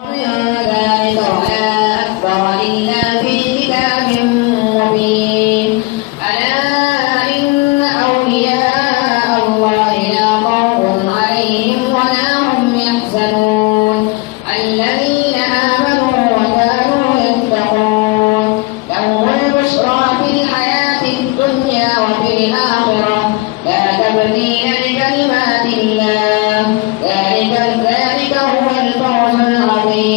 من ذلك ولا أكبر إلا في كتاب مبين. ألا إن أولياء الله لا خوف عليهم ولا هم يحزنون الذين آمنوا وكانوا يتقون لهم البشرى في الحياة الدنيا وفي الآخرة لا تبديل لكلمات الله ذلك هو الفوز العظيم.